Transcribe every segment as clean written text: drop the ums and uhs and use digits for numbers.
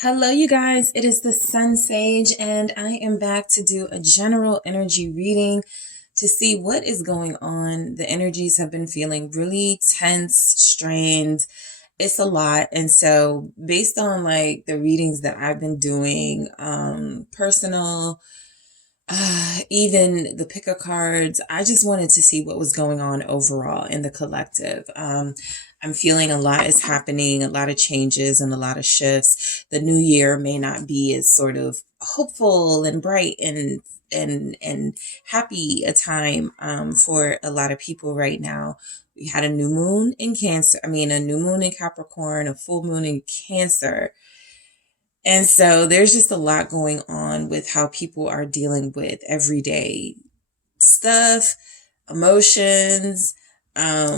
Hello, you guys. It is the SunSage, and I am back to do a general energy reading to see what is going on. The energies have been feeling really tense, strained. It's a lot. And so based on like the readings that I've been doing, personal, even the picker cards, I just wanted to see what was going on overall in the collective. I'm feeling a lot is happening, a lot of changes and a lot of shifts. The new year may not be as sort of hopeful and bright and happy a time for a lot of people right now. We had a new moon in Cancer. A new moon in Capricorn, a full moon in Cancer. And so there's just a lot going on with how people are dealing with everyday stuff, emotions.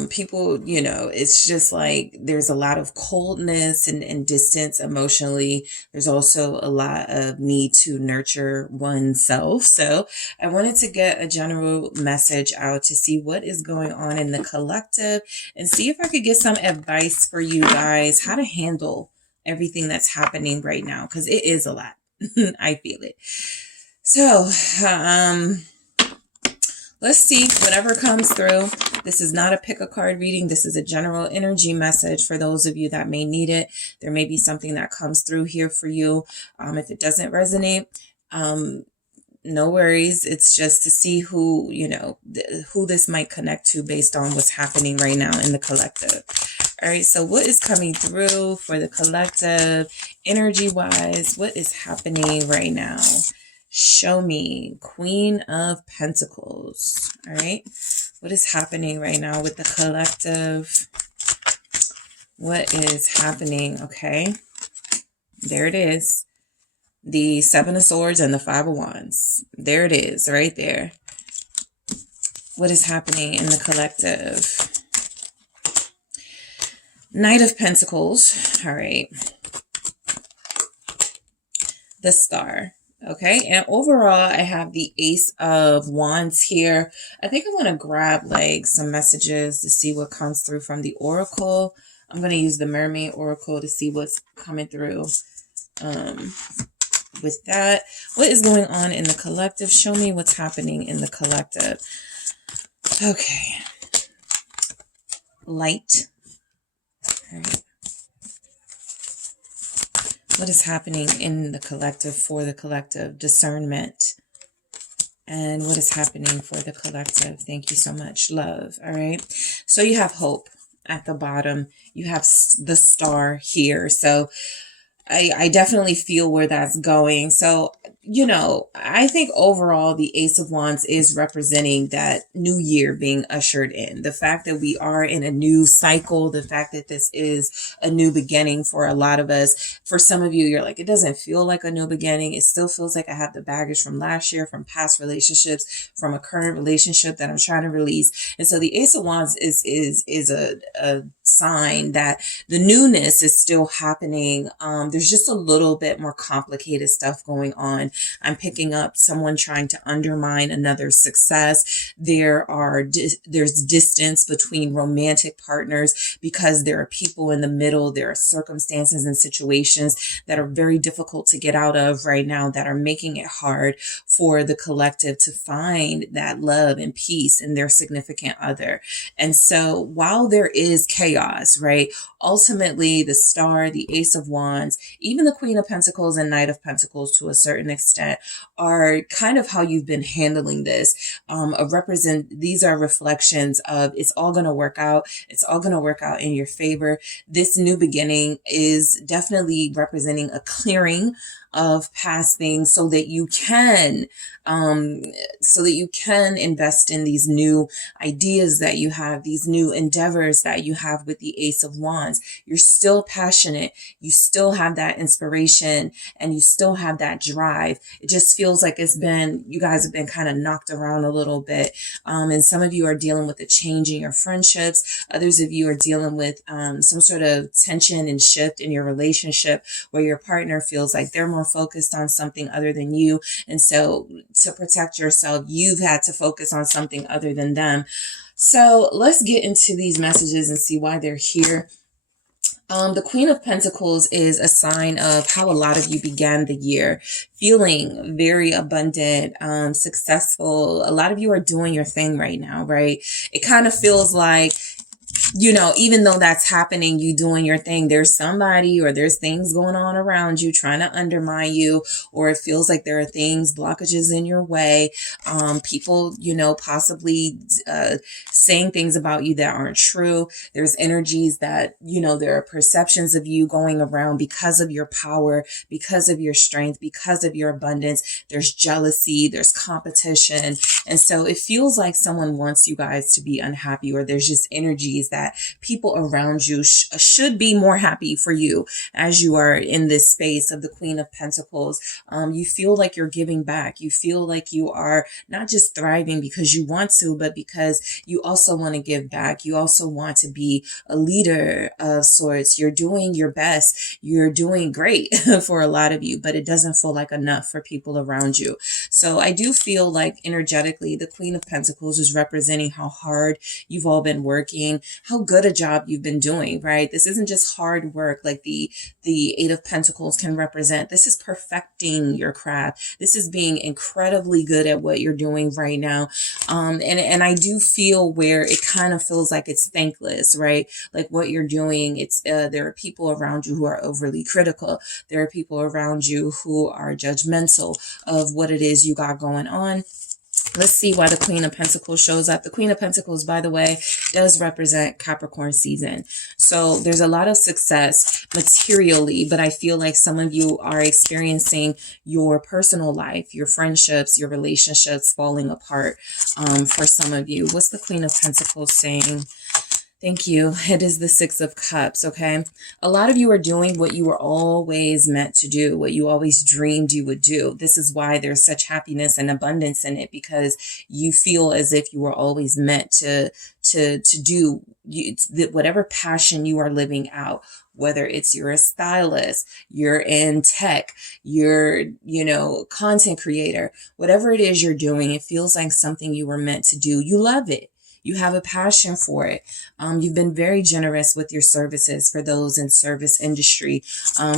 People, it's just like there's a lot of coldness and distance emotionally. There's also a lot of need to nurture oneself. So I wanted to get a general message out to see what is going on in the collective and see if I could get some advice for you guys how to handle everything that's happening right now, because it is a lot. I feel it. So, let's see whatever comes through. This is not a pick a card reading. This is a general energy message for those of you that may need it. There may be something that comes through here for you. If it doesn't resonate, no worries. It's just to see who, who this might connect to based on what's happening right now in the collective. All right, so what is coming through for the collective energy-wise? What is happening right now? Show me. Queen of Pentacles. All right, what is happening right now with the collective? What is happening? Okay, there it is. The Seven of Swords and the Five of Wands. There it is, right there. What is happening in the collective? Knight of Pentacles. All right. The Star. Okay. And overall, I have the Ace of Wands here. I think I want to grab like some messages to see what comes through from the Oracle. I'm going to use the Mermaid Oracle to see what's coming through. With that, what is going on in the collective? Show me what's happening in the collective. Okay. Light. All right. What is happening in the collective for the collective? Discernment. And what is happening for the collective? Thank you so much. Love. All right. So you have hope at the bottom. You have the Star here. So I definitely feel where that's going. So, I think overall the Ace of Wands is representing that new year being ushered in. The fact that we are in a new cycle, the fact that this is a new beginning for a lot of us. For some of you, you're like, it doesn't feel like a new beginning. It still feels like I have the baggage from last year, from past relationships, from a current relationship that I'm trying to release. And so the Ace of Wands is a sign that the newness is still happening. There's just a little bit more complicated stuff going on. I'm picking up someone trying to undermine another's success. There's distance between romantic partners because there are people in the middle. There are circumstances and situations that are very difficult to get out of right now that are making it hard for the collective to find that love and peace in their significant other. And so while there is chaos, right? Ultimately, the Star, the Ace of Wands, even the Queen of Pentacles and Knight of Pentacles to a certain extent are kind of how you've been handling this. These are reflections of it's all going to work out. It's all going to work out in your favor. This new beginning is definitely representing a clearing of past things so that you can invest in these new ideas that you have, these new endeavors that you have with the Ace of Wands. You're still passionate. You still have that inspiration and you still have that drive. It just feels like you guys have been kind of knocked around a little bit. And some of you are dealing with a change in your friendships. Others of you are dealing with some sort of tension and shift in your relationship where your partner feels like they're more focused on something other than you. And so to protect yourself, you've had to focus on something other than them. So let's get into these messages and see why they're here. The Queen of Pentacles is a sign of how a lot of you began the year, feeling very abundant, successful. A lot of you are doing your thing right now, right? It kind of feels like, you know, even though that's happening, you doing your thing, there's somebody or there's things going on around you trying to undermine you, or it feels like there are things, blockages in your way. People, you know, possibly saying things about you that aren't true. There's energies that, you know, there are perceptions of you going around because of your power, because of your strength, because of your abundance. There's jealousy, there's competition. And so it feels like someone wants you guys to be unhappy, or there's just energies that people around you should be more happy for you as you are in this space of the Queen of Pentacles. You feel like you're giving back. You feel like you are not just thriving because you want to, but because you also want to give back. You also want to be a leader of sorts. You're doing your best. You're doing great for a lot of you, but it doesn't feel like enough for people around you. So I do feel like energetically, the Queen of Pentacles is representing how hard you've all been working, how good a job you've been doing, right? This isn't just hard work like the Eight of Pentacles can represent. This is perfecting your craft. This is being incredibly good at what you're doing right now. And I do feel where it kind of feels like it's thankless, right? Like what you're doing, it's there are people around you who are overly critical. There are people around you who are judgmental of what it is you got going on. Let's see why the Queen of Pentacles shows up. The Queen of Pentacles, by the way, does represent Capricorn season. So there's a lot of success materially, but I feel like some of you are experiencing your personal life, your friendships, your relationships falling apart for some of you. What's the Queen of Pentacles saying? Thank you. It is the Six of Cups, okay? A lot of you are doing what you were always meant to do, what you always dreamed you would do. This is why there's such happiness and abundance in it, because you feel as if you were always meant to do whatever passion you are living out, whether it's you're a stylist, you're in tech, you're, you know, content creator, whatever it is you're doing, it feels like something you were meant to do. You love it. You have a passion for it. You've been very generous with your services for those in service industry,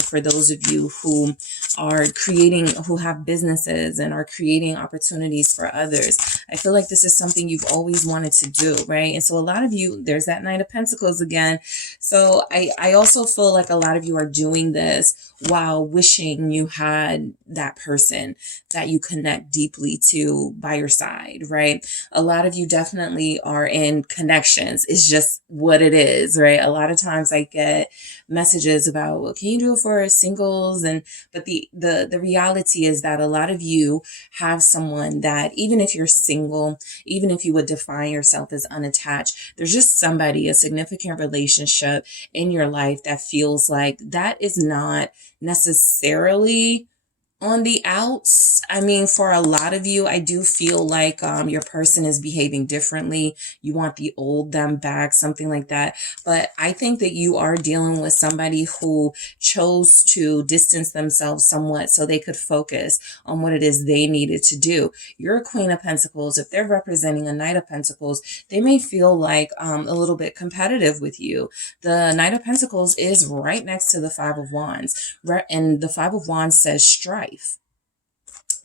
for those of you who are creating, who have businesses and are creating opportunities for others. I feel like this is something you've always wanted to do, right? And so a lot of you, there's that Knight of Pentacles again. So I also feel like a lot of you are doing this while wishing you had that person that you connect deeply to by your side, right? A lot of you definitely are in connections. It's just what it is, right? A lot of times I get messages about, well, can you do it for singles? But the reality is that a lot of you have someone that, even if you're single, even if you would define yourself as unattached, there's just somebody, a significant relationship in your life that feels like that is not necessarily on the outs. I mean, for a lot of you, I do feel like your person is behaving differently. You want the old them back, something like that. But I think that you are dealing with somebody who chose to distance themselves somewhat so they could focus on what it is they needed to do. You're a Queen of Pentacles. If they're representing a Knight of Pentacles, they may feel like a little bit competitive with you. The Knight of Pentacles is right next to the Five of Wands, and the Five of Wands says strife.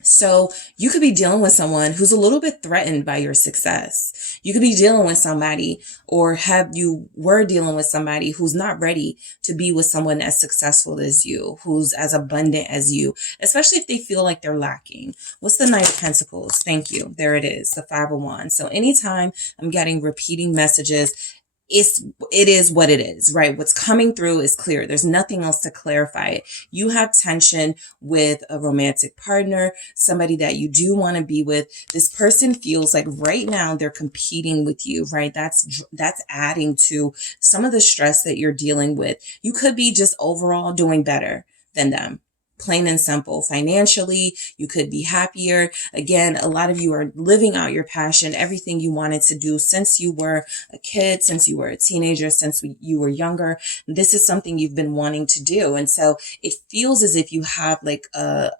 So you could be dealing with someone who's a little bit threatened by your success. You could be dealing with somebody, or you were dealing with somebody who's not ready to be with someone as successful as you, who's as abundant as you, especially if they feel like they're lacking. What's the Knight of Pentacles? Thank you. There it is, the Five of Wands. So anytime I'm getting repeating messages, it is what it is, right? What's coming through is clear. There's nothing else to clarify it. You have tension with a romantic partner, somebody that you do want to be with. This person feels like right now they're competing with you, right? That's adding to some of the stress that you're dealing with. You could be just overall doing better than them. Plain and simple. Financially, you could be happier. Again, a lot of you are living out your passion, everything you wanted to do since you were a kid, since you were a teenager, since you were younger. This is something you've been wanting to do. And so it feels as if you have like a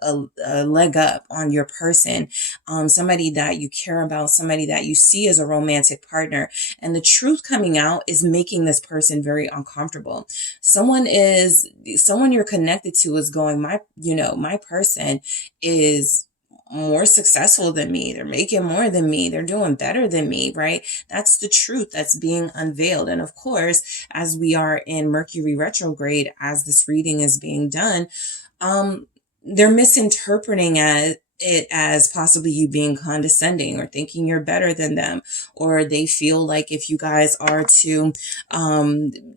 leg up on your person, somebody that you care about, somebody that you see as a romantic partner. And the truth coming out is making this person very uncomfortable. Someone you're connected to is going, my person is more successful than me. They're making more than me. They're doing better than me, right? That's the truth that's being unveiled. And of course, as we are in Mercury retrograde, as this reading is being done, they're misinterpreting it as possibly you being condescending or thinking you're better than them, or they feel like if you guys are to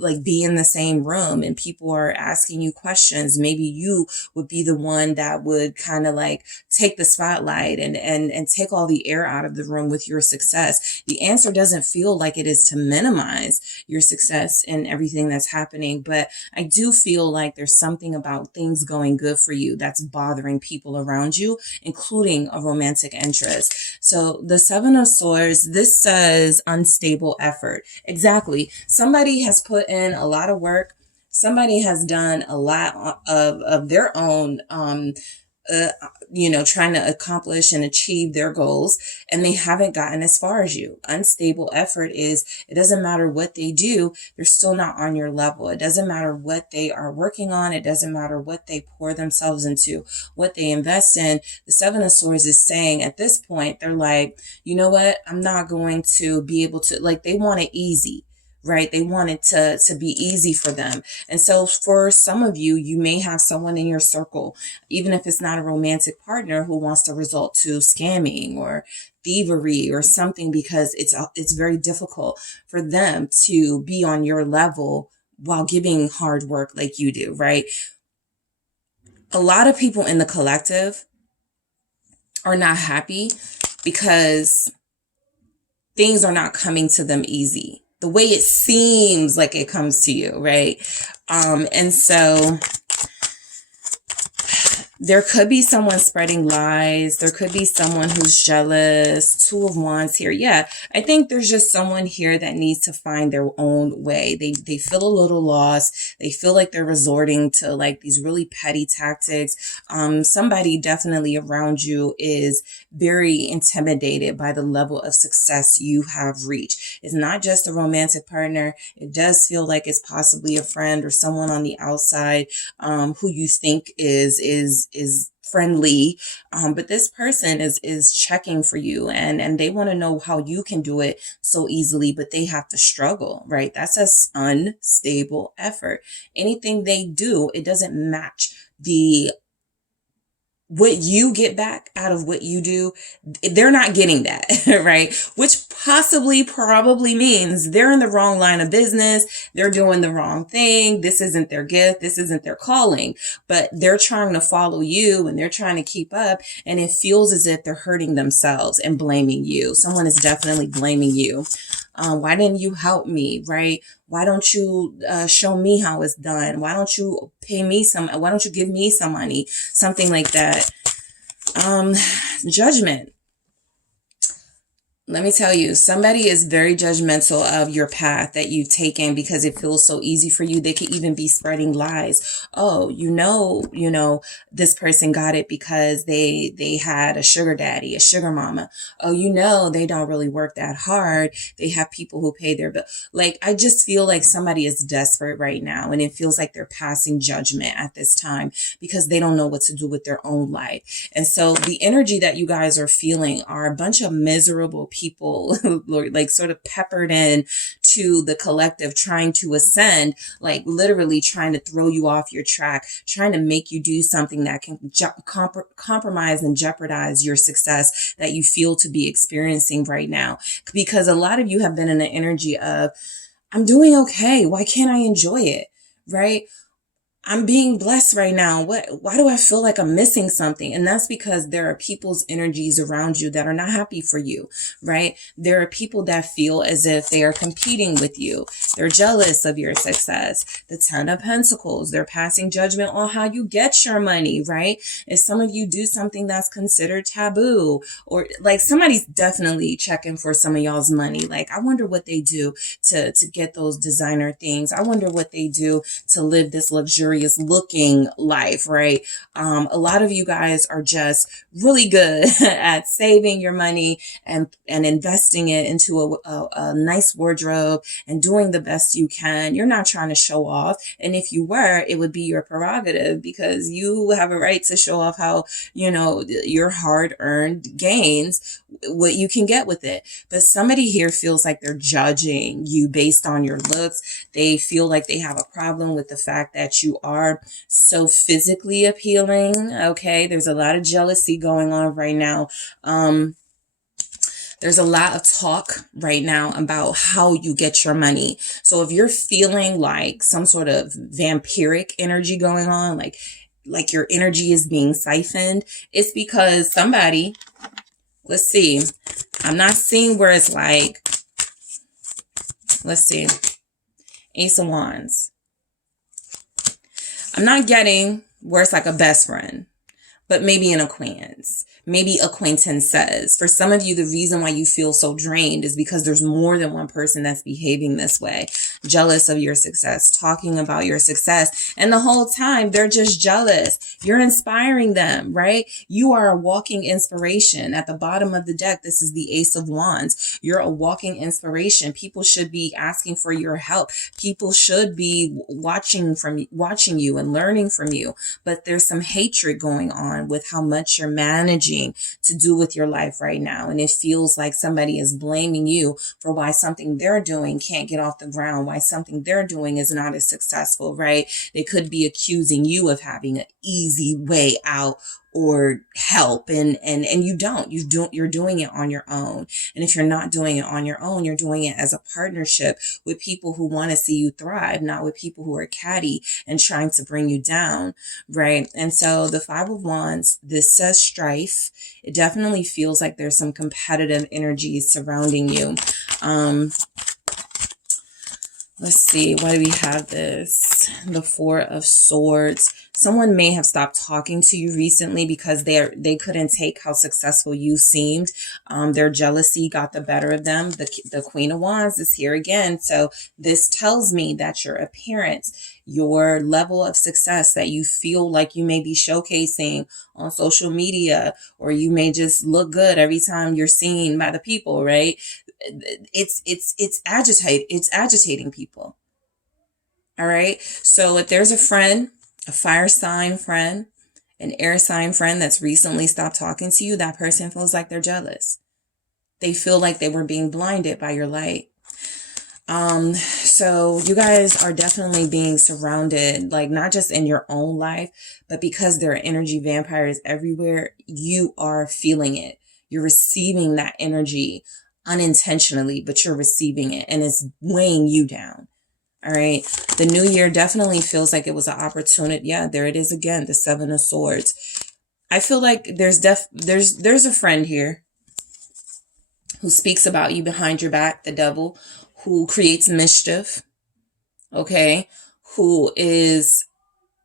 like be in the same room and people are asking you questions, maybe you would be the one that would kind of like take the spotlight and take all the air out of the room with your success. The answer doesn't feel like it is to minimize your success and everything that's happening, but I do feel like there's something about things going good for you that's bothering people around you, including a romantic interest. So the Seven of Swords, this says unstable effort. Exactly. Somebody has put in a lot of work. Somebody has done a lot of their own, trying to accomplish and achieve their goals, and they haven't gotten as far as you. Unstable effort is, it doesn't matter what they do, they're still not on your level. It doesn't matter what they are working on. It doesn't matter what they pour themselves into, what they invest in. The Seven of Swords is saying at this point, they're like, you know what? I'm not going to be able to, like, they want it easy. Right? They want it to be easy for them. And so for some of you, you may have someone in your circle, even if it's not a romantic partner, who wants to resort to scamming or thievery or something, because it's very difficult for them to be on your level while giving hard work like you do, right? A lot of people in the collective are not happy because things are not coming to them easy, the way it seems like it comes to you, right? And so there could be someone spreading lies. There could be someone who's jealous. Two of Wands here. Yeah, I think there's just someone here that needs to find their own way. They feel a little lost. They feel like they're resorting to like these really petty tactics. Somebody definitely around you is very intimidated by the level of success you have reached. It's not just a romantic partner. It does feel like it's possibly a friend or someone on the outside who you think is friendly, but this person is checking for you, and they want to know how you can do it so easily, but they have to struggle, right? That's an unstable effort. Anything they do, it doesn't match what you get back out of what you do. They're not getting that, right? Which probably means they're in the wrong line of business. They're doing the wrong thing. This isn't their gift. This isn't their calling, but they're trying to follow you and they're trying to keep up. And it feels as if they're hurting themselves and blaming you. Someone is definitely blaming you. Why didn't you help me, right? Why don't you show me how it's done? Why don't you why don't you give me some money? Something like that. Judgment. Let me tell you, somebody is very judgmental of your path that you've taken because it feels so easy for you. They could even be spreading lies. Oh, this person got it because they had a sugar daddy, a sugar mama. Oh, they don't really work that hard. They have people who pay their bill. Like, I just feel like somebody is desperate right now, and it feels like they're passing judgment at this time because they don't know what to do with their own life. And so the energy that you guys are feeling are a bunch of miserable people like sort of peppered in to the collective, trying to ascend, like literally trying to throw you off your track, trying to make you do something that can compromise and jeopardize your success that you feel to be experiencing right now. Because a lot of you have been in the energy of, I'm doing okay. Why can't I enjoy it? Right? I'm being blessed right now. Why do I feel like I'm missing something? And that's because there are people's energies around you that are not happy for you, right? There are people that feel as if they are competing with you. They're jealous of your success. The Ten of Pentacles, they're passing judgment on how you get your money, right? If some of you do something that's considered taboo, or like somebody's definitely checking for some of y'all's money. Like, I wonder what they do to get those designer things. I wonder what they do to live this luxurious looking life, right? A lot of you guys are just really good at saving your money and investing it into a nice wardrobe and doing the best you can. You're not trying to show off. And if you were, it would be your prerogative, because you have a right to show off how, you know, your hard earned gains, what you can get with it. But somebody here feels like they're judging you based on your looks. They feel like they have a problem with the fact that you are so physically appealing. Okay. There's a lot of jealousy going on right now. There's a lot of talk right now about how you get your money. So if you're feeling like some sort of vampiric energy going on, like your energy is being siphoned, it's because somebody, let's see, I'm not seeing where it's like, let's see, Ace of Wands. I'm not getting where it's like a best friend, but maybe an acquaintance. Maybe acquaintances. For some of you, the reason why you feel so drained is because there's more than one person that's behaving this way, jealous of your success, talking about your success. And the whole time they're just jealous. You're inspiring them, right? You are a walking inspiration. At the bottom of the deck, this is the Ace of Wands. You're a walking inspiration. People should be asking for your help. People should be watching you and learning from you. But there's some hatred going on with how much you're managing to do with your life right now. And it feels like somebody is blaming you for why something they're doing can't get off the ground, why something they're doing is not as successful, right? They could be accusing you of having an easy way out or help, and you're doing it on your own. And if you're not doing it on your own, you're doing it as a partnership with people who want to see you thrive, not with people who are catty and trying to bring you down, right? And so the Five of Wands, this says strife. It definitely feels like there's some competitive energies surrounding you. Let's see, why do we have this? The Four of Swords. Someone may have stopped talking to you recently because they couldn't take how successful you seemed. Their jealousy got the better of them. The Queen of Wands is here again. So this tells me that your appearance, your level of success that you feel like you may be showcasing on social media, or you may just look good every time you're seen by the people, right? It's agitating people. All right. So if there's a friend, a fire sign friend, an air sign friend that's recently stopped talking to you, that person feels like they're jealous. They feel like they were being blinded by your light. So you guys are definitely being surrounded, like not just in your own life, but because there are energy vampires everywhere, you are feeling it. You're receiving that energy unintentionally, but you're receiving it and it's weighing you down. All right. The new year definitely feels like it was an opportunity. Yeah, there it is again, the Seven of Swords. I feel like there's a friend here who speaks about you behind your back, the devil, who creates mischief, okay, who is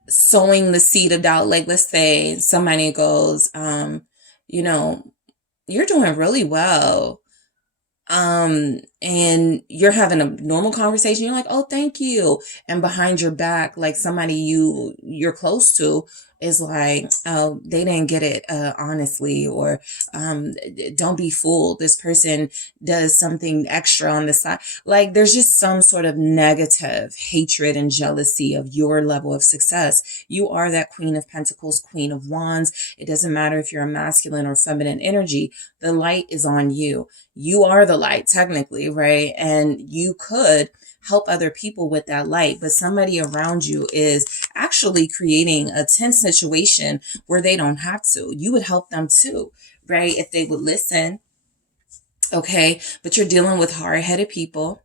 sowing the seed of doubt. Like, let's say somebody goes, you know, you're doing really well. And you're having a normal conversation. You're like, oh, thank you. And behind your back, like somebody you're close to is like, oh, they didn't get it, honestly, or, don't be fooled. This person does something extra on the side. Like there's just some sort of negative hatred and jealousy of your level of success. You are that Queen of Pentacles, Queen of Wands. It doesn't matter if you're a masculine or feminine energy. The light is on you. You are the light, technically, right? And you could help other people with that light, but somebody around you is actually creating a tense situation where they don't have to. You would help them too, right? If they would listen, okay? But you're dealing with hard-headed people,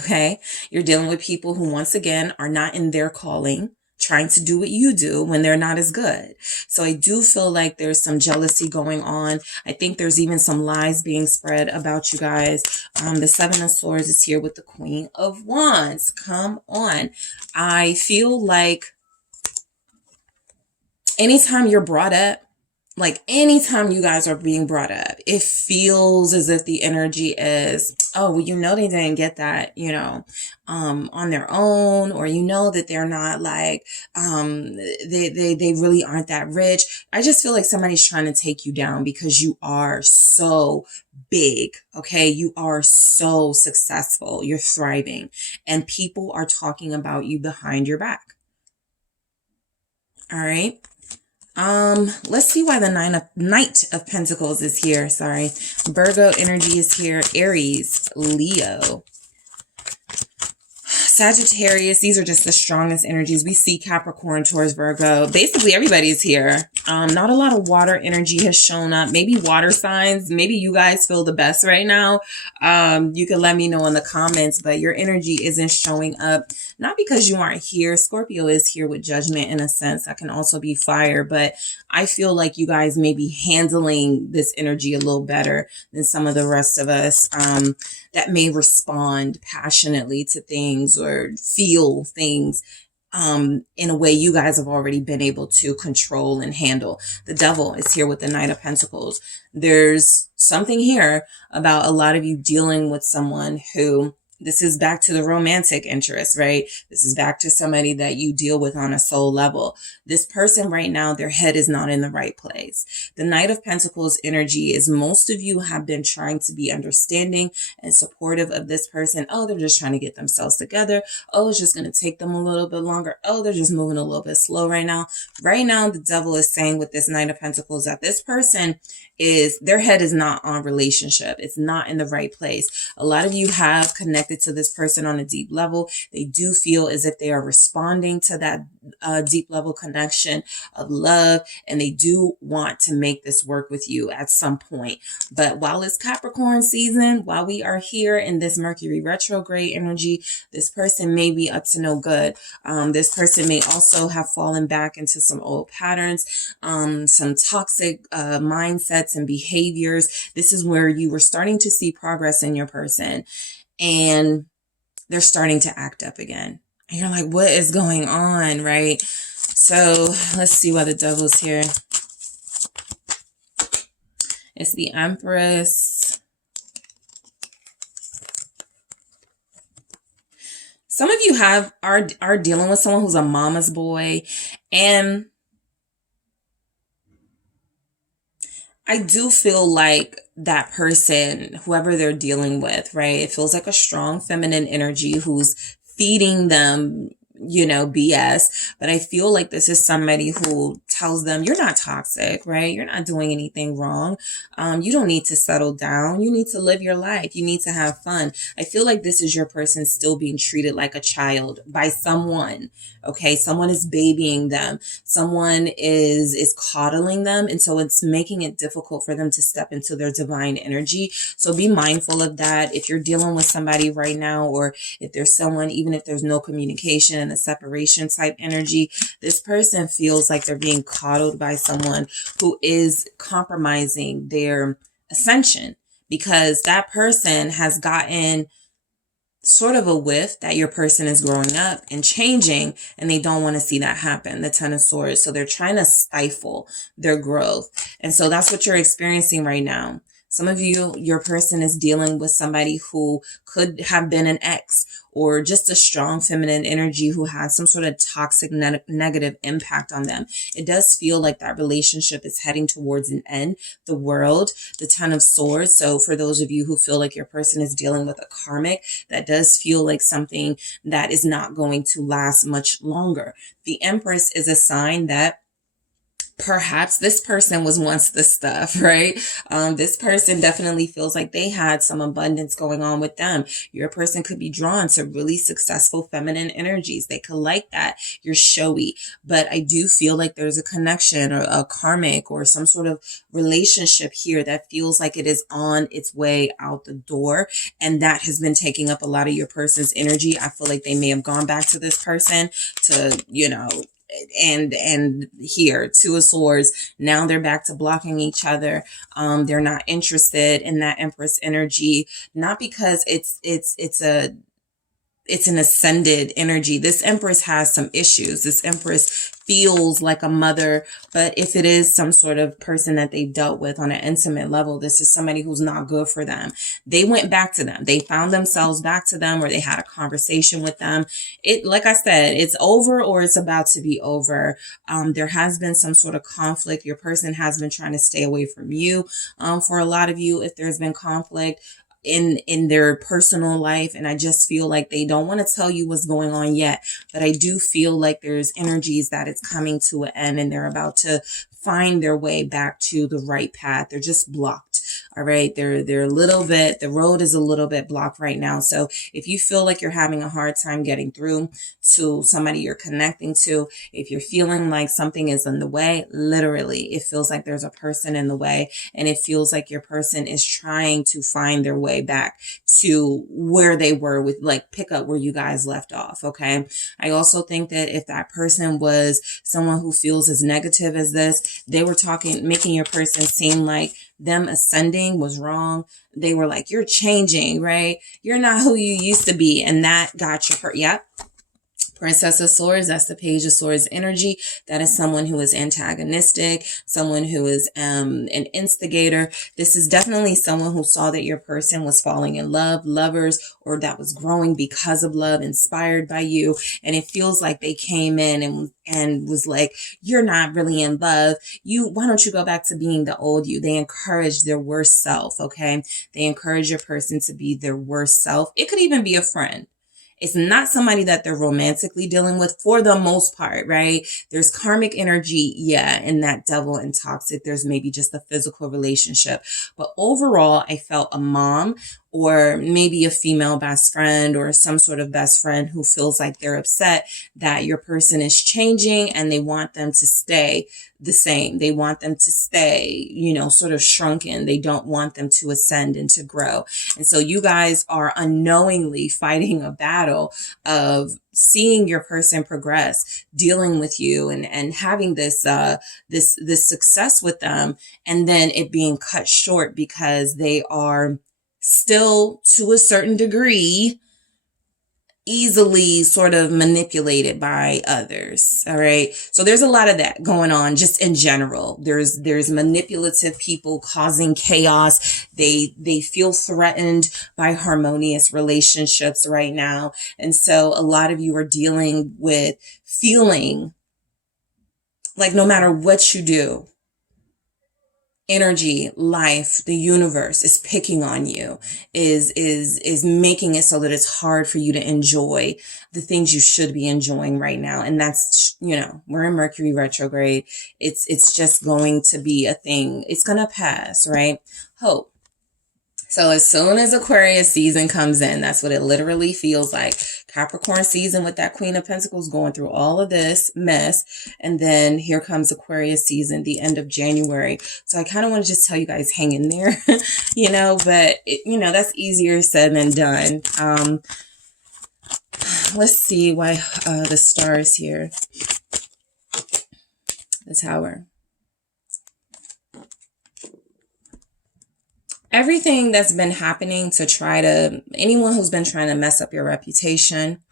okay? You're dealing with people who, once again, are not in their calling, trying to do what you do when they're not as good. So I do feel like there's some jealousy going on. I think there's even some lies being spread about you guys. The Seven of Swords is here with the Queen of Wands. Come on. I feel like anytime you're brought up, like anytime you guys are being brought up, it feels as if the energy is, oh, well, you know, they didn't get that, you know, on their own, or you know that they're not like, they really aren't that rich. I just feel like somebody's trying to take you down because you are so big. Okay. You are so successful. You're thriving, and people are talking about you behind your back. All right. Let's see why the Knight of Pentacles is here. Sorry. Virgo energy is here. Aries, Leo, Sagittarius. These are just the strongest energies. We see Capricorn, Taurus, Virgo. Basically, everybody's here. Not a lot of water energy has shown up. Maybe water signs. Maybe you guys feel the best right now. You can let me know in the comments, but your energy isn't showing up. Not because you aren't here. Scorpio is here with judgment in a sense. That can also be fire, but I feel like you guys may be handling this energy a little better than some of the rest of us that may respond passionately to things or feel things in a way you guys have already been able to control and handle. The Devil is here with the Knight of Pentacles. There's something here about a lot of you dealing with someone who, this is back to the romantic interest, right? This is back to somebody that you deal with on a soul level. This person right now, their head is not in the right place. The Knight of Pentacles energy is most of you have been trying to be understanding and supportive of this person. Oh, they're just trying to get themselves together. Oh, it's just going to take them a little bit longer. Oh, they're just moving a little bit slow right now. Right now, the Devil is saying with this Knight of Pentacles that this person is, their head is not on relationship. It's not in the right place. A lot of you have connected to this person on a deep level. They do feel as if they are responding to that deep level connection of love, and they do want to make this work with you at some point. But while it's Capricorn season, while we are here in this Mercury retrograde energy, this person may be up to no good. This person may also have fallen back into some old patterns, some toxic mindsets and behaviors. This is where you were starting to see progress in your person, and they're starting to act up again. And you're like, what is going on, right? So let's see why the Devil's here. It's the Empress. Some of you are dealing with someone who's a mama's boy, and I do feel like that person, whoever they're dealing with, right? It feels like a strong feminine energy who's feeding them, you know, BS. But I feel like this is somebody who tells them, you're not toxic, right? You're not doing anything wrong. You don't need to settle down. You need to live your life. You need to have fun. I feel like this is your person still being treated like a child by someone. Okay. Someone is babying them. Someone is coddling them. And so it's making it difficult for them to step into their divine energy. So be mindful of that. If you're dealing with somebody right now, or if there's someone, even if there's no communication and a separation type energy, this person feels like they're being coddled by someone who is compromising their ascension, because that person has gotten sort of a whiff that your person is growing up and changing, and they don't want to see that happen. The Ten of Swords. So they're trying to stifle their growth. And so that's what you're experiencing right now. Some of you, your person is dealing with somebody who could have been an ex, or just a strong feminine energy who has some sort of toxic negative impact on them. It does feel like that relationship is heading towards an end. The World, the Ten of Swords. So for those of you who feel like your person is dealing with a karmic, that does feel like something that is not going to last much longer. The Empress is a sign that perhaps this person was once the stuff, right? This person definitely feels like they had some abundance going on with them. Your person could be drawn to really successful feminine energies. They could like that. You're showy, but I do feel like there's a connection or a karmic or some sort of relationship here that feels like it is on its way out the door. And that has been taking up a lot of your person's energy. I feel like they may have gone back to this person to, you know, and here, Two of Swords, now they're back to blocking each other. They're not interested in that Empress energy, not because it's an ascended energy. This Empress has some issues. This Empress feels like a mother, but if it is some sort of person that they've dealt with on an intimate level, this is somebody who's not good for them. They went back to them. They found themselves back to them, or they had a conversation with them. It, like I said, it's over or it's about to be over. There has been some sort of conflict. Your person has been trying to stay away from you. For a lot of you, if there's been conflict in their personal life, and I just feel like they don't want to tell you what's going on yet, but I do feel like there's energies that it's coming to an end and they're about to find their way back to the right path. They're just blocked. All right. They're a little bit, the road is a little bit blocked right now. So if you feel like you're having a hard time getting through to somebody you're connecting to, if you're feeling like something is in the way, literally, it feels like there's a person in the way, and it feels like your person is trying to find their way back to where they were with, like, pick up where you guys left off. Okay. I also think that if that person was someone who feels as negative as this, they were making your person seem like them ascending was wrong. They were like, you're changing, right? You're not who you used to be. And that got your, yep. Princess of Swords, that's the Page of Swords energy. That is someone who is antagonistic, someone who is an instigator. This is definitely someone who saw that your person was falling in love, lovers, or that was growing because of love, inspired by you. And it feels like they came in and was like, you're not really in love. Why don't you go back to being the old you? They encourage their worst self, okay? They encourage your person to be their worst self. It could even be a friend. It's not somebody that they're romantically dealing with for the most part, right? There's karmic energy, yeah, in that devil and toxic. There's maybe just a physical relationship. But overall, I felt a mom or maybe a female best friend or some sort of best friend who feels like they're upset that your person is changing and they want them to stay the same. They want them to stay, sort of shrunken. They don't want them to ascend and to grow. And so you guys are unknowingly fighting a battle of seeing your person progress, dealing with you and having this success with them, and then it being cut short because they are still, to a certain degree, easily sort of manipulated by others. All right. So there's a lot of that going on just in general. There's manipulative people causing chaos. They feel threatened by harmonious relationships right now. And so a lot of you are dealing with feeling like no matter what you do, energy, life, the universe is picking on you, is making it so that it's hard for you to enjoy the things you should be enjoying right now. And that's, we're in Mercury retrograde. It's just going to be a thing. It's going to pass, right? Hope. So as soon as Aquarius season comes in, that's what it literally feels like. Capricorn season with that Queen of Pentacles going through all of this mess. And then here comes Aquarius season, the end of January. So I kind of want to just tell you guys, hang in there, but that's easier said than done. Let's see why the stars here. The Tower. Everything that's been happening to anyone who's been trying to mess up your reputation,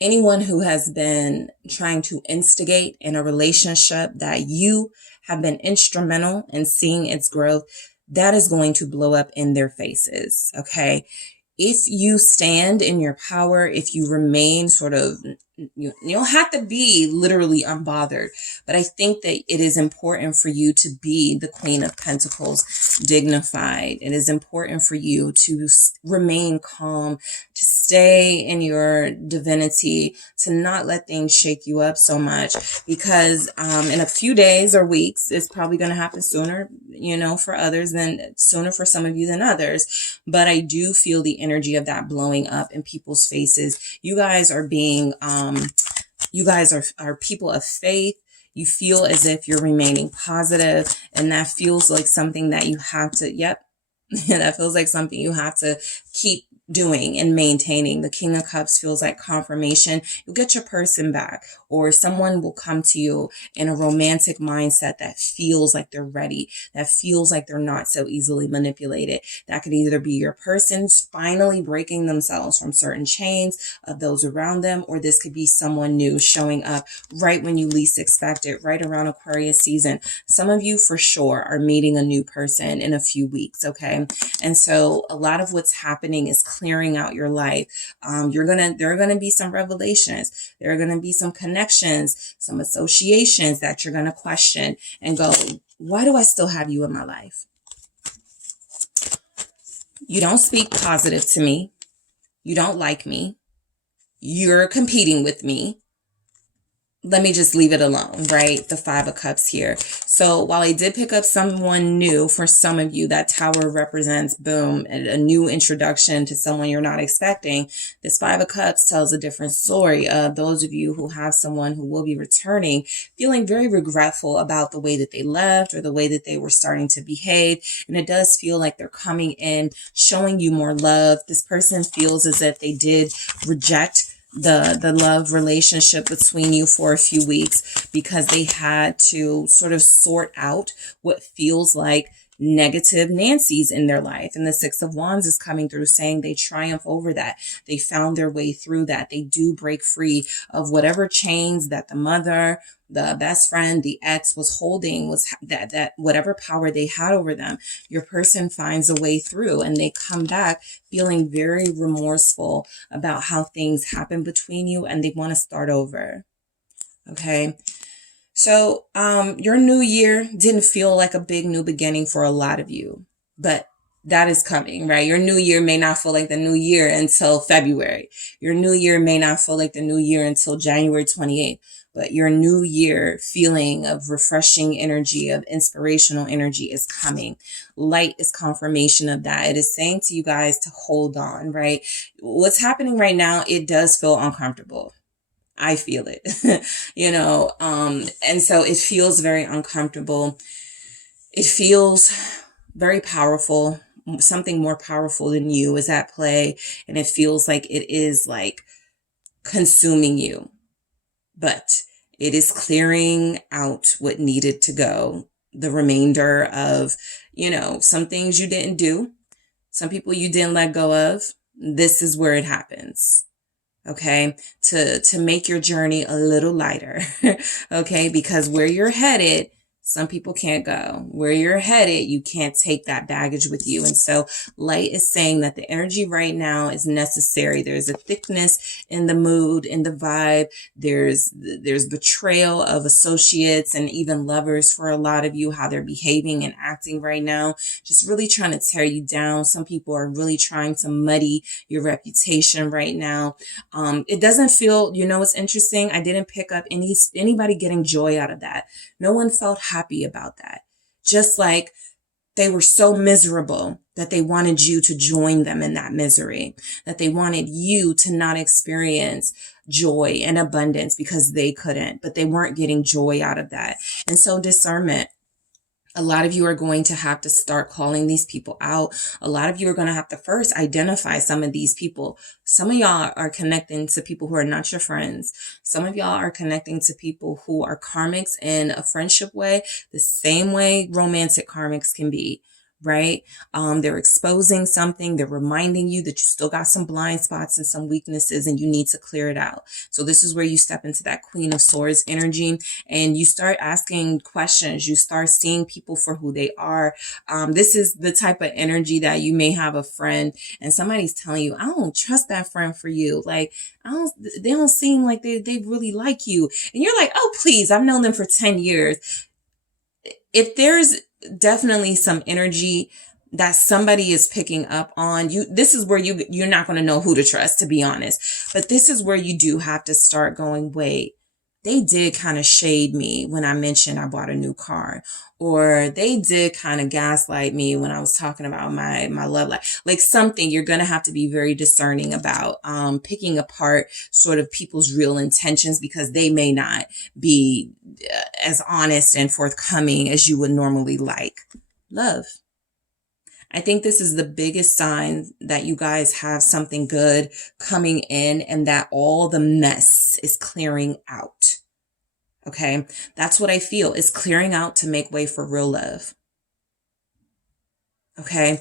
anyone who has been trying to instigate in a relationship that you have been instrumental in seeing its growth, that is going to blow up in their faces. Okay. if you stand in your power, if you remain sort of, you don't have to be literally unbothered, but I think that it is important for you to be the Queen of Pentacles, dignified. It is important for you to remain calm, to stay in your divinity, to not let things shake you up so much, because in a few days or weeks, it's probably going to happen sooner, for others than sooner for some of you than others. But I do feel the energy of that blowing up in people's faces. You guys are being, you guys are people of faith. You feel as if you're remaining positive, and that feels like something that you have to, that feels like something you have to keep doing and maintaining. The King of Cups feels like confirmation. You'll get your person back, or someone will come to you in a romantic mindset that feels like they're ready, that feels like they're not so easily manipulated. That could either be your person finally breaking themselves from certain chains of those around them, or this could be someone new showing up right when you least expect it, right around Aquarius season. Some of you for sure are meeting a new person in a few weeks, okay? And so a lot of what's happening is clearing out your life. There are gonna be some revelations. There are gonna be some connections, some associations that you're gonna question and go, why do I still have you in my life? You don't speak positive to me. You don't like me. You're competing with me. Let me just leave it alone, right? The Five of Cups here. So while I did pick up someone new, for some of you, that Tower represents, boom, a new introduction to someone you're not expecting. This Five of Cups tells a different story of those of you who have someone who will be returning, feeling very regretful about the way that they left or the way that they were starting to behave. And it does feel like they're coming in, showing you more love. This person feels as if they did reject the love relationship between you for a few weeks because they had to sort of sort out what feels like negative Nancy's in their life. And the Six of Wands is coming through, saying they triumph over that. They found their way through that. They do break free of whatever chains that the mother, the best friend, the ex was holding, was that whatever power they had over them. Your person finds a way through, and they come back feeling very remorseful about how things happened between you, and they want to start over. Okay. So, your new year didn't feel like a big new beginning for a lot of you, but that is coming, right? Your new year may not feel like the new year until February. Your new year may not feel like the new year until January 28th, but your new year feeling of refreshing energy, of inspirational energy is coming. Light is confirmation of that. It is saying to you guys to hold on, right? What's happening right now, it does feel uncomfortable. I feel it, and so it feels very uncomfortable. It feels very powerful. Something more powerful than you is at play, and it feels like it is like consuming you, but it is clearing out what needed to go. The remainder of, some things you didn't do, some people you didn't let go of. This is where it happens. Okay, to make your journey a little lighter. Okay, because where you're headed, some people can't go. Where you're headed, you can't take that baggage with you. And so light is saying that the energy right now is necessary. There's a thickness in the mood, in the vibe. There's betrayal of associates and even lovers for a lot of you, how they're behaving and acting right now, just really trying to tear you down. Some people are really trying to muddy your reputation right now. It doesn't feel, what's interesting? I didn't pick up anybody getting joy out of that. No one felt happy about that. Just like they were so miserable that they wanted you to join them in that misery, that they wanted you to not experience joy and abundance because they couldn't, but they weren't getting joy out of that. And so discernment. A lot of you are going to have to start calling these people out. A lot of you are going to have to first identify some of these people. Some of y'all are connecting to people who are not your friends. Some of y'all are connecting to people who are karmics in a friendship way, the same way romantic karmics can be. right? They're exposing something. They're reminding you that you still got some blind spots and some weaknesses and you need to clear it out. So this is where you step into that Queen of Swords energy and you start asking questions. You start seeing people for who they are. This is the type of energy that you may have a friend and somebody's telling you, I don't trust that friend for you. Like, they don't seem like they really like you. And you're like, oh, please, I've known them for 10 years. If there's definitely some energy that somebody is picking up on you, this is where you're not going to know who to trust, to be honest. But this is where you do have to start going, wait, they did kind of shade me when I mentioned I bought a new car, or they did kind of gaslight me when I was talking about my love life. Like something you're going to have to be very discerning about, picking apart sort of people's real intentions, because they may not be as honest and forthcoming as you would normally like. Love. I think this is the biggest sign that you guys have something good coming in and that all the mess is clearing out. Okay. That's what I feel is clearing out to make way for real love. Okay.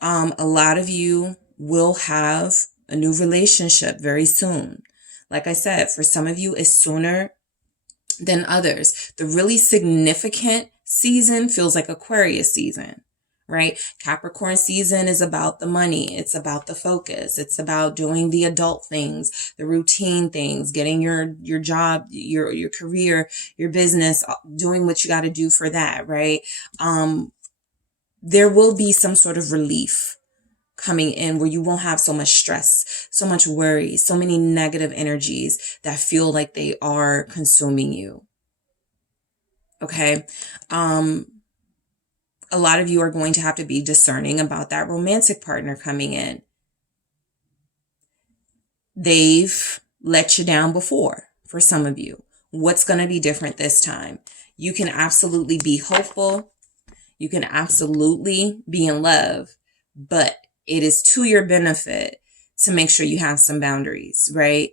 A lot of you will have a new relationship very soon. Like I said, for some of you, it's sooner than others. The really significant season feels like Aquarius season. Right? Capricorn season is about the money. It's about the focus. It's about doing the adult things, the routine things, getting your job, your career, your business, doing what you got to do for that. Right? There will be some sort of relief coming in where you won't have so much stress, so much worry, so many negative energies that feel like they are consuming you. Okay. A lot of you are going to have to be discerning about that romantic partner coming in. They've let you down before for some of you. What's going to be different this time? You can absolutely be hopeful. You can absolutely be in love, but it is to your benefit to make sure you have some boundaries, right?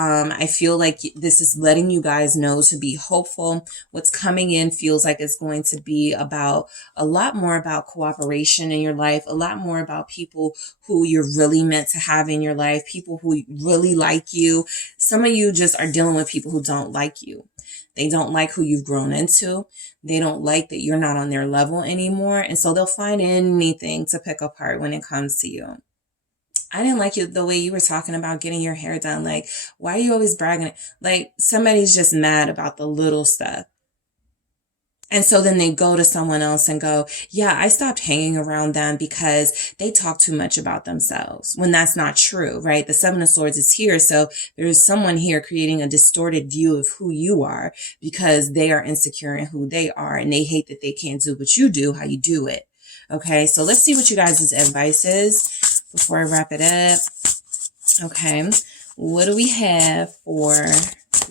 I feel like this is letting you guys know to be hopeful. What's coming in feels like it's going to be about a lot more about cooperation in your life, a lot more about people who you're really meant to have in your life, people who really like you. Some of you just are dealing with people who don't like you. They don't like who you've grown into. They don't like that you're not on their level anymore. And so they'll find anything to pick apart when it comes to you. I didn't like you the way you were talking about getting your hair done. Like, why are you always bragging? Like, somebody's just mad about the little stuff. And so then they go to someone else and go, yeah, I stopped hanging around them because they talk too much about themselves, when that's not true, right? The Seven of Swords is here. So there's someone here creating a distorted view of who you are because they are insecure in who they are and they hate that they can't do what you do, how you do it. Okay, so let's see what you guys' advice is before I wrap it up. Okay, what do we have for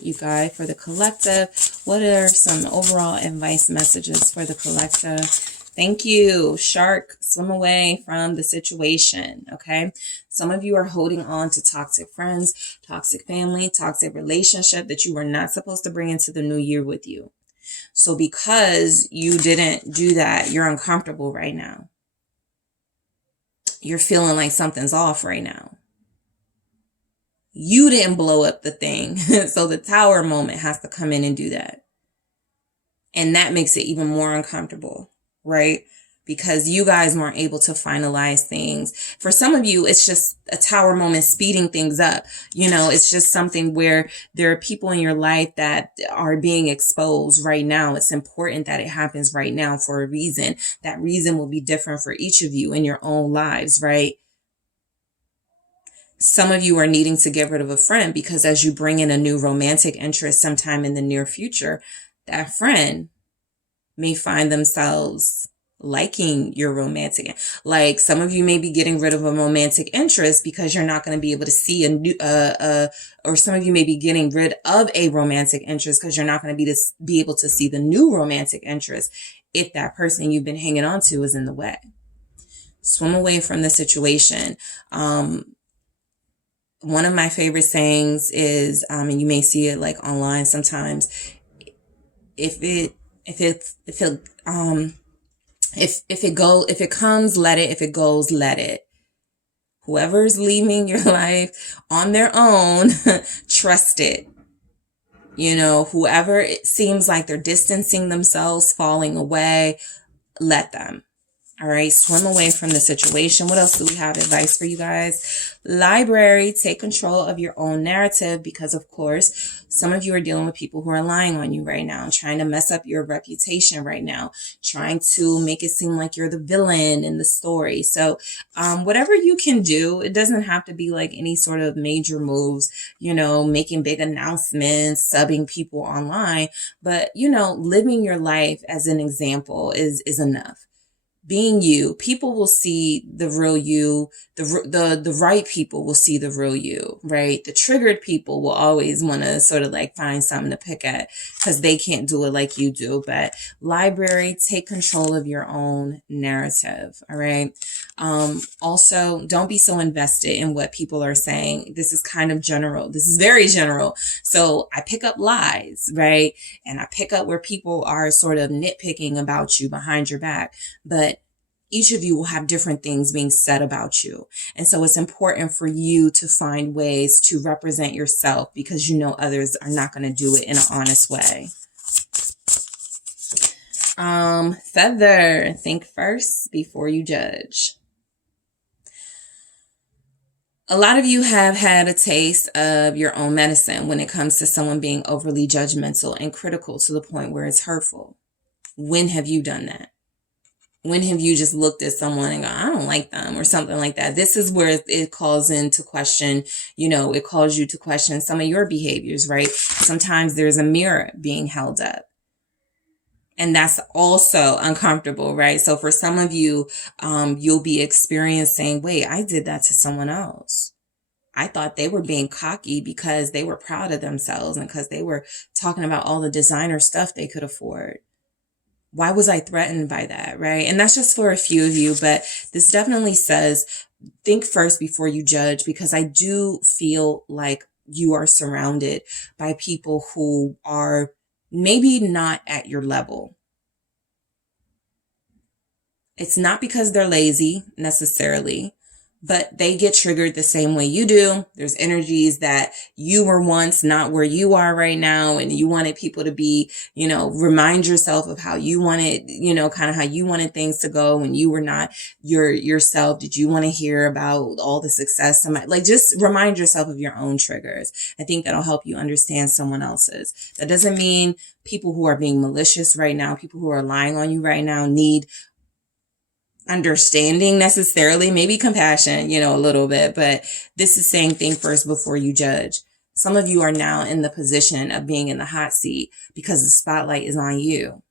you guys for the collective? What are some overall advice messages for the collective? Thank you, Shark. Swim away from the situation. Okay, some of you are holding on to toxic friends, toxic family, toxic relationship that you were not supposed to bring into the new year with you. So because you didn't do that, you're uncomfortable right now. You're feeling like something's off right now. You didn't blow up the thing. So the tower moment has to come in and do that. And that makes it even more uncomfortable, right? Because you guys weren't able to finalize things. For some of you, it's just a tower moment speeding things up. You know, it's just something where there are people in your life that are being exposed right now. It's important that it happens right now for a reason. That reason will be different for each of you in your own lives, right? Some of you are needing to get rid of a friend because as you bring in a new romantic interest sometime in the near future, that friend may find themselves liking your romantic. Like some of you may be getting rid of a romantic interest because you're not going to be able to see a new, or some of you may be getting rid of a romantic interest because you're not going to be able to see the new romantic interest if that person you've been hanging on to is in the way. Swim away from the situation. One of my favorite sayings is, and you may see it like online sometimes, if it If it comes, let it. If it goes, let it. Whoever's leaving your life on their own, trust it. You know, whoever it seems like they're distancing themselves, falling away, let them. All right, swim away from the situation. What else do we have? Advice for you guys. Library, take control of your own narrative because, of course, some of you are dealing with people who are lying on you right now, trying to mess up your reputation right now, trying to make it seem like you're the villain in the story. So whatever you can do, it doesn't have to be like any sort of major moves, you know, making big announcements, subbing people online, but, you know, living your life as an example is enough. Being you, people will see the real you. The right people will see the real you, right? The triggered people will always want to sort of like find something to pick at because they can't do it like you do. But library, take control of your own narrative. All right. Also, don't be so invested in what people are saying. This is kind of general. This is very general. So I pick up lies, right? And I pick up where people are sort of nitpicking about you behind your back. But each of you will have different things being said about you. And so it's important for you to find ways to represent yourself because you know others are not going to do it in an honest way. Feather, think first before you judge. A lot of you have had a taste of your own medicine when it comes to someone being overly judgmental and critical to the point where it's hurtful. When have you done that? When have you just looked at someone and gone, I don't like them or something like that? This is where it calls into question, you know, it calls you to question some of your behaviors, right? Sometimes there's a mirror being held up. And that's also uncomfortable, right? So for some of you, you'll be experiencing, wait, I did that to someone else. I thought they were being cocky because they were proud of themselves and because they were talking about all the designer stuff they could afford. Why was I threatened by that, right? And that's just for a few of you, but this definitely says, think first before you judge, because I do feel like you are surrounded by people who are maybe not at your level. It's not because they're lazy necessarily, but they get triggered the same way you do. There's energies that you were once not where you are right now. And you wanted people to be, you know, remind yourself of how you wanted, you know, kind of how you wanted things to go when you were not yourself. Did you want to hear about all the success? Like just remind yourself of your own triggers. I think that'll help you understand someone else's. That doesn't mean people who are being malicious right now, people who are lying on you right now need understanding necessarily, maybe compassion, you know, a little bit, but this is saying think first before you judge. Some of you are now in the position of being in the hot seat because the spotlight is on you.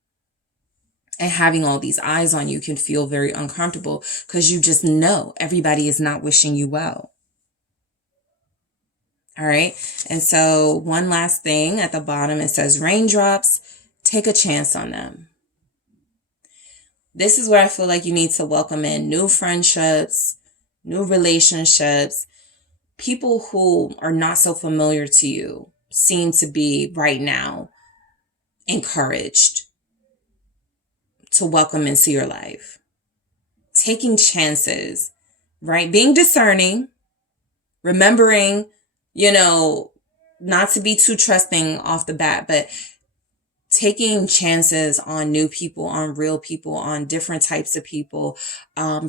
And having all these eyes on you can feel very uncomfortable because you just know everybody is not wishing you well. All right. And so one last thing at the bottom, it says raindrops, take a chance on them. This is where I feel like you need to welcome in new friendships, new relationships. People who are not so familiar to you seem to be right now encouraged to welcome into your life. Taking chances, right? Being discerning, remembering, you know, not to be too trusting off the bat, but taking chances on new people, on real people, on different types of people,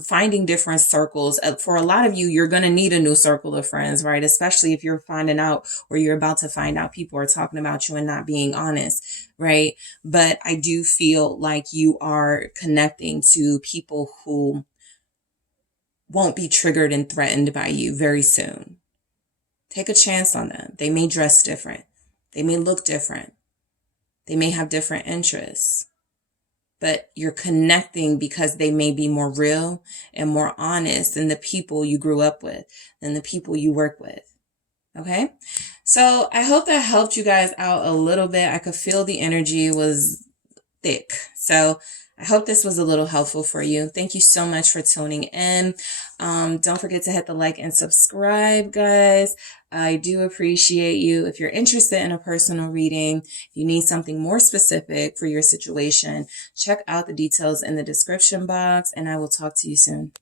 finding different circles. For a lot of you, you're going to need a new circle of friends, right? Especially if you're finding out or you're about to find out people are talking about you and not being honest, right? But I do feel like you are connecting to people who won't be triggered and threatened by you very soon. Take a chance on them. They may dress different. They may look different. They may have different interests, but you're connecting because they may be more real and more honest than the people you grew up with, than the people you work with. Okay. So I hope that helped you guys out a little bit. I could feel the energy was thick. So I hope this was a little helpful for you. Thank you so much for tuning in. Don't forget to hit the like and subscribe, guys. I do appreciate you. If you're interested in a personal reading, if you need something more specific for your situation, check out the details in the description box, and I will talk to you soon.